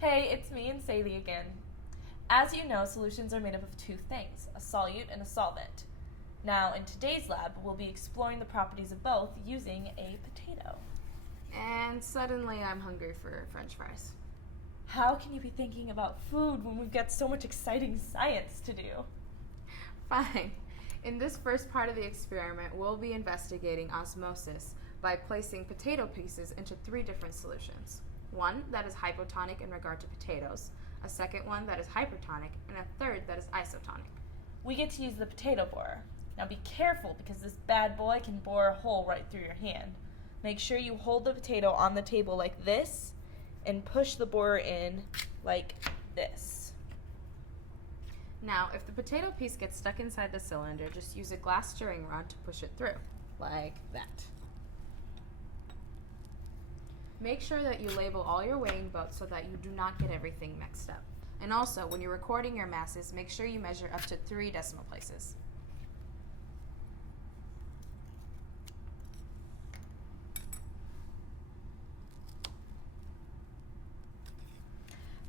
Hey, it's me and Sadie again. As you know, solutions are made up of two things, a solute and a solvent. Now, in today's lab, we'll be exploring the properties of both using a potato. And suddenly I'm hungry for French fries. How can you be thinking about food when we've got so much exciting science to do? Fine. In this first part of the experiment, we'll be investigating osmosis by placing potato pieces into three different solutions. One that is hypotonic in regard to potatoes, a second one that is hypertonic, and a third that is isotonic. We get to use the potato borer. Now be careful because this bad boy can bore a hole right through your hand. Make sure you hold the potato on the table like this and push the borer in like this. Now, if the potato piece gets stuck inside the cylinder, just use a glass stirring rod to push it through, like that. Make sure that you label all your weighing boats so that you do not get everything mixed up. And also, when you're recording your masses, make sure you measure up to 3 decimal places.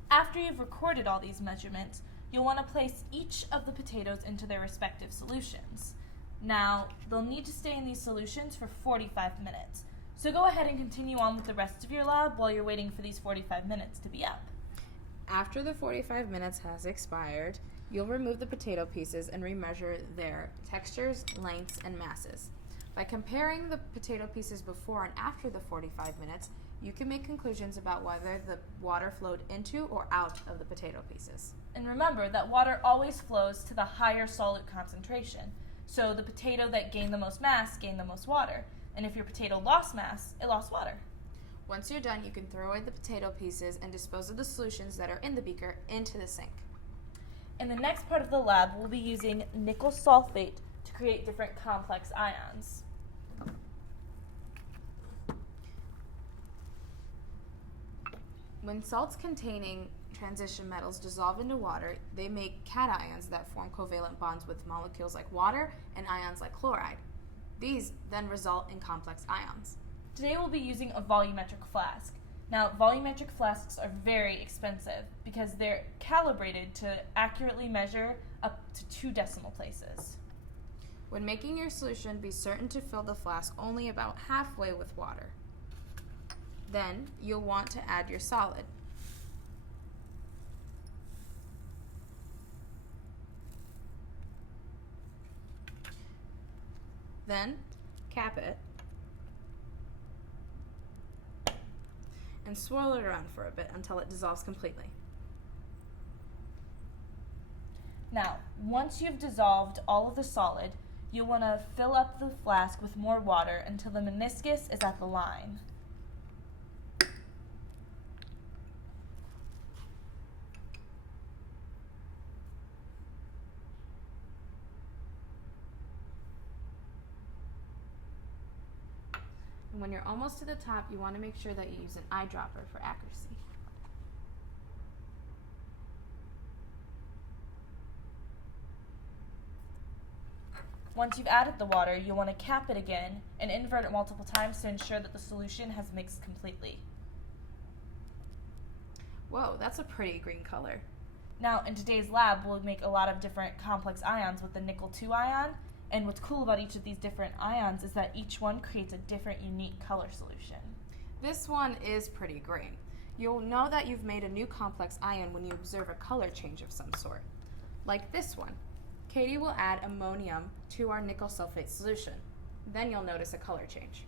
After you've recorded all these measurements, you'll want to place each of the potatoes into their respective solutions. Now, they'll need to stay in these solutions for 45 minutes. So go ahead and continue on with the rest of your lab while you're waiting for these 45 minutes to be up. After the 45 minutes has expired, you'll remove the potato pieces and remeasure their textures, lengths, and masses. By comparing the potato pieces before and after the 45 minutes, you can make conclusions about whether the water flowed into or out of the potato pieces. And remember that water always flows to the higher solute concentration. So the potato that gained the most mass gained the most water. And if your potato lost mass, it lost water. Once you're done, you can throw away the potato pieces and dispose of the solutions that are in the beaker into the sink. In the next part of the lab, we'll be using nickel sulfate to create different complex ions. When salts containing transition metals dissolve into water, they make cations that form covalent bonds with molecules like water and ions like chloride. These then result in complex ions. Today we'll be using a volumetric flask. Now, volumetric flasks are very expensive because they're calibrated to accurately measure up to 2 decimal places. When making your solution, be certain to fill the flask only about halfway with water. Then, you'll want to add your solid. Then, cap it and swirl it around for a bit until it dissolves completely. Now, once you've dissolved all of the solid, you'll want to fill up the flask with more water until the meniscus is at the line. And when you're almost to the top, you want to make sure that you use an eyedropper for accuracy. Once you've added the water, you'll want to cap it again and invert it multiple times to ensure that the solution has mixed completely. Whoa, that's a pretty green color. Now, in today's lab, we'll make a lot of different complex ions with the nickel 2 ion. And what's cool about each of these different ions is that each one creates a different unique color solution. This one is pretty green. You'll know that you've made a new complex ion when you observe a color change of some sort. Like this one. Katie will add ammonium to our nickel sulfate solution. Then you'll notice a color change.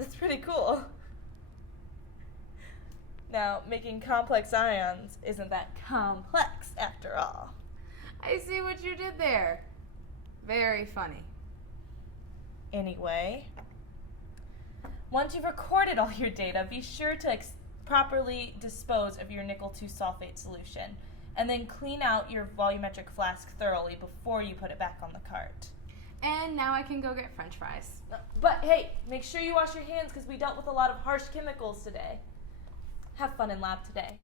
That's pretty cool. Now, making complex ions isn't that complex after all. I see what you did there. Very funny. anyway. Once you've recorded all your data, be sure to properly dispose of your nickel 2 sulfate solution, and then clean out your volumetric flask thoroughly before you put it back on the cart. And now I can go get French fries. But hey, make sure you wash your hands because we dealt with a lot of harsh chemicals today. Have fun in lab today.